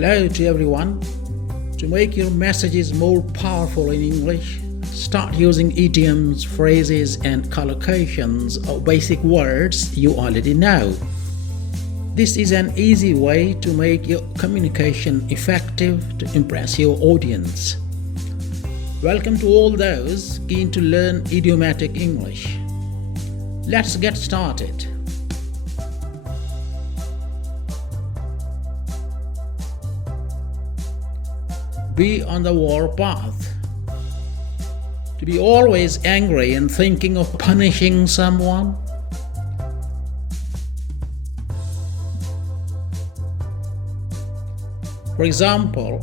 Hello to everyone. To make your messages more powerful in English, start using idioms, phrases, and collocations of basic words you already know. This is an easy way to make your communication effective to impress your audience. Welcome to all those keen to learn idiomatic English. Let's get started. Be on the war path. To be always angry and thinking of punishing someone. For example,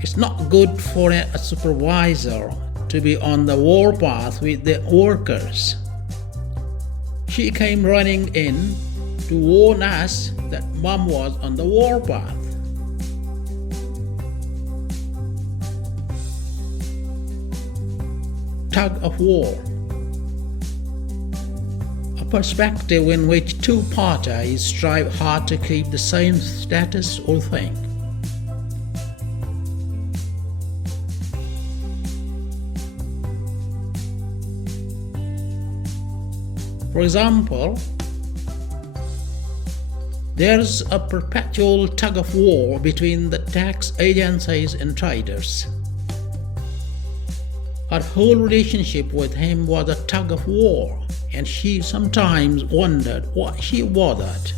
it's not good for a supervisor to be on the war path with the workers. She came running in to warn us that Mom was on the war path. Tug of war. A perspective in which two parties strive hard to keep the same status or thing. For example, there's a perpetual tug of war between the tax agencies and traders. Her whole relationship with him was a tug of war, and she sometimes wondered what he bothered.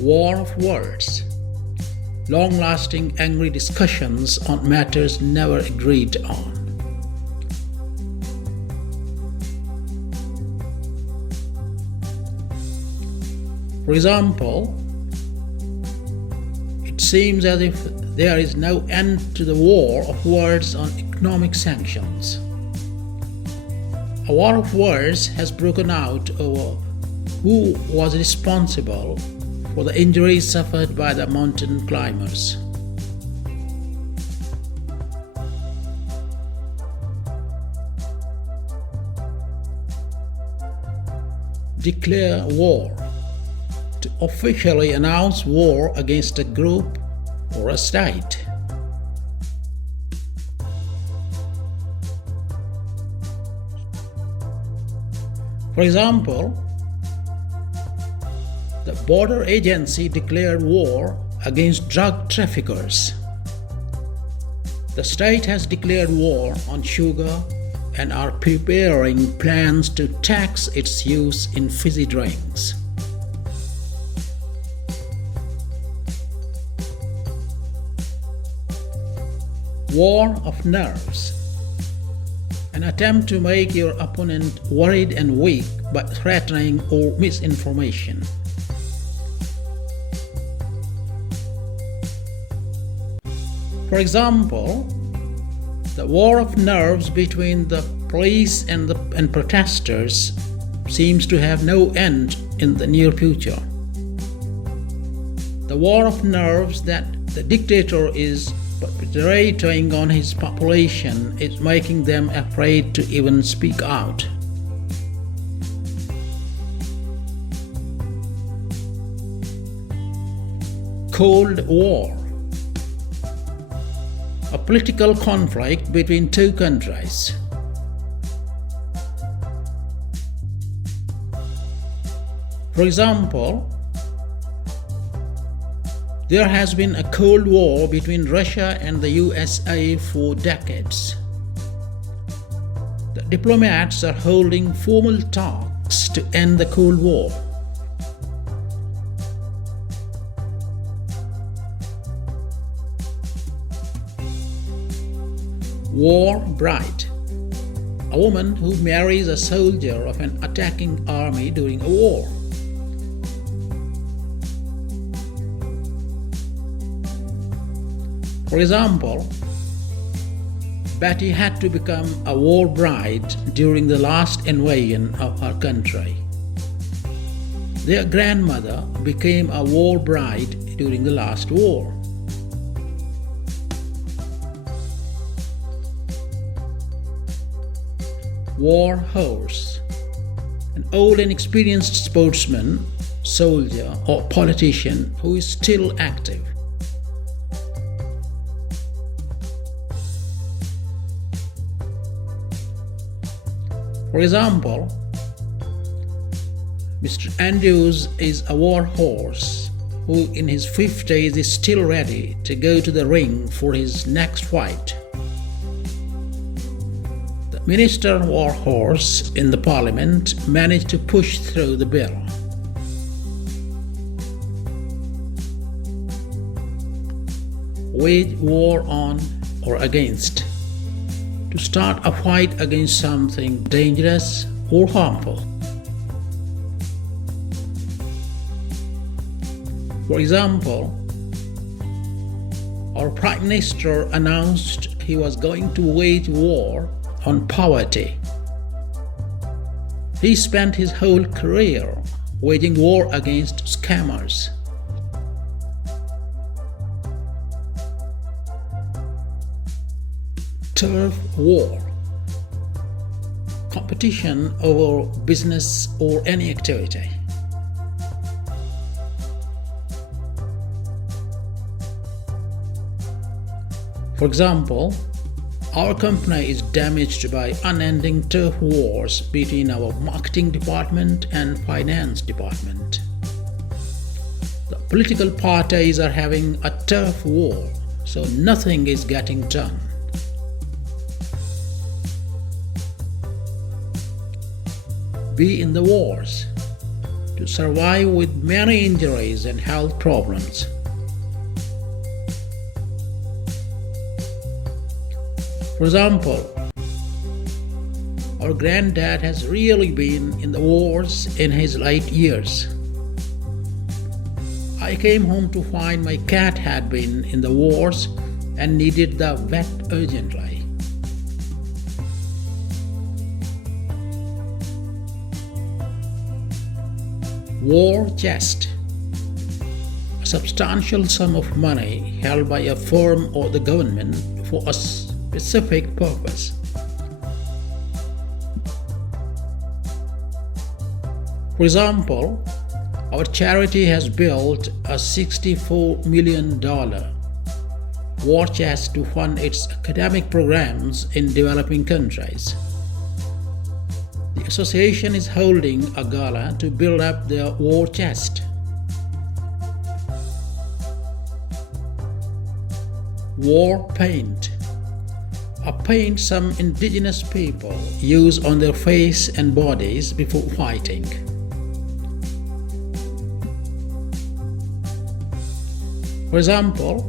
War of words. Long-lasting angry discussions on matters never agreed on. For example, it seems as if there is no end to the war of words on economic sanctions. A war of words has broken out over who was responsible for the injuries suffered by the mountain climbers. Declare war. To officially announce war against a group or a state. For example, the border agency declared war against drug traffickers. The state has declared war on sugar and are preparing plans to tax its use in fizzy drinks. War of nerves. An attempt to make your opponent worried and weak by threatening or misinformation. For example, the war of nerves between the police and protesters seems to have no end in the near future. The war of nerves that the dictator is perpetrating on his population is making them afraid to even speak out. Cold War. A political conflict between two countries. For example, there has been a Cold War between Russia and the USA for decades. The diplomats are holding formal talks to end the Cold War. War bride. A woman who marries a soldier of an attacking army during a war. For example, Betty had to become a war bride during the last invasion of her country. Their grandmother became a war bride during the last war. Warhorse, an old and experienced sportsman, soldier, or politician who is still active. For example, Mr. Andrews is a warhorse who in his 50s is still ready to go to the ring for his next fight. The Minister Warhorse in the Parliament managed to push through the bill. Wage war on or against. To start a fight against something dangerous or harmful. For example, our Prime Minister announced he was going to wage war on poverty. He spent his whole career waging war against scammers. Turf war. Competition over business or any activity. For example, our company is damaged by unending turf wars between our marketing department and finance department. The political parties are having a turf war, so nothing is getting done. Be in the wars. To survive with many injuries and health problems. For example, our granddad has really been in the wars in his late years. I came home to find my cat had been in the wars and needed the vet urgently. War chest. A substantial sum of money held by a firm or the government for a specific purpose. For example, our charity has built a $64 million war chest to fund its academic programs in developing countries. The association is holding a gala to build up their war chest. Warpaint. A paint some indigenous people use on their face and bodies before fighting. For example,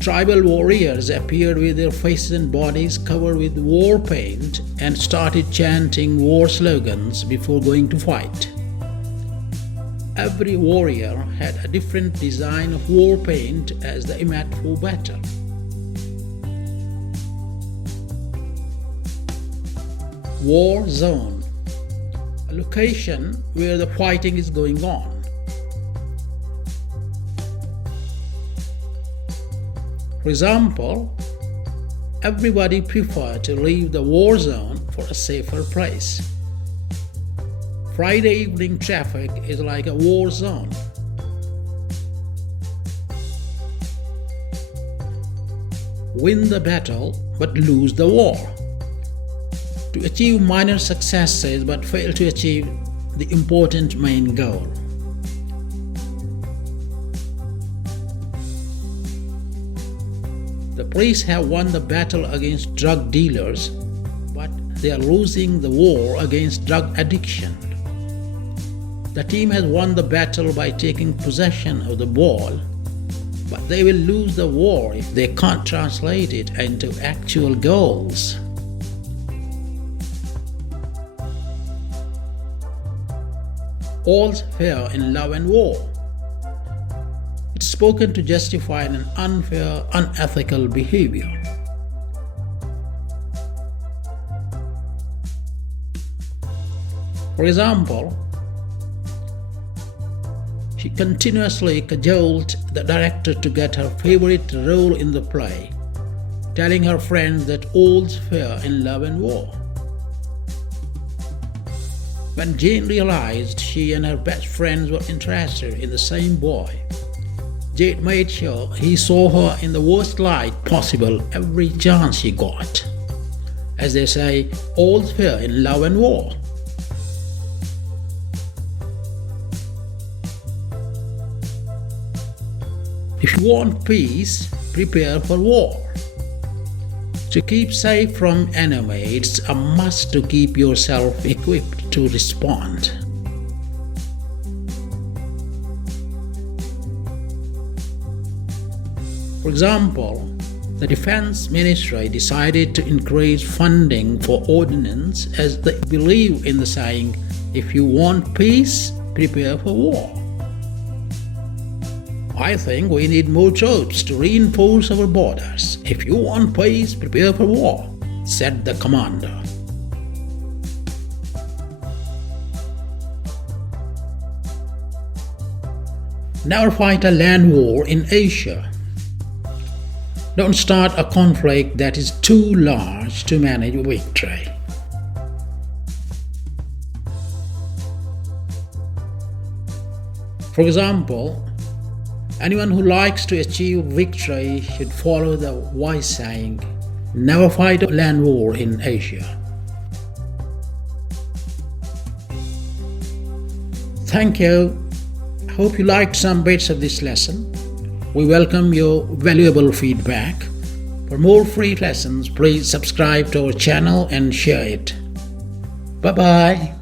tribal warriors appeared with their faces and bodies covered with war paint and started chanting war slogans before going to fight. Every warrior had a different design of war paint as the image for battle. War zone. A location where the fighting is going on. For example, everybody prefers to leave the war zone for a safer place. Friday evening traffic is like a war zone. Win the battle but lose the war. To achieve minor successes but fail to achieve the important main goal. The police have won the battle against drug dealers, but they are losing the war against drug addiction. The team has won the battle by taking possession of the ball, but they will lose the war if they can't translate it into actual goals. All's fair in love and war. It's spoken to justify an unfair, unethical behavior. For example, she continuously cajoled the director to get her favorite role in the play, telling her friends that all's fair in love and war. When Jane realized she and her best friends were interested in the same boy, Jade made sure he saw her in the worst light possible every chance she got. As they say, all's fair in love and war. If you want peace, prepare for war. To keep safe from enemies, it's a must to keep yourself equipped to respond. For example, the Defense Ministry decided to increase funding for ordnance as they believe in the saying, if you want peace, prepare for war. I think we need more troops to reinforce our borders. If you want peace, prepare for war, said the commander. Never fight a land war in Asia. Don't start a conflict that is too large to manage victory. For example, anyone who likes to achieve victory should follow the wise saying, never fight a land war in Asia. Thank you. I hope you liked some bits of this lesson. We welcome your valuable feedback. For more free lessons, please subscribe to our channel and share it. Bye-bye.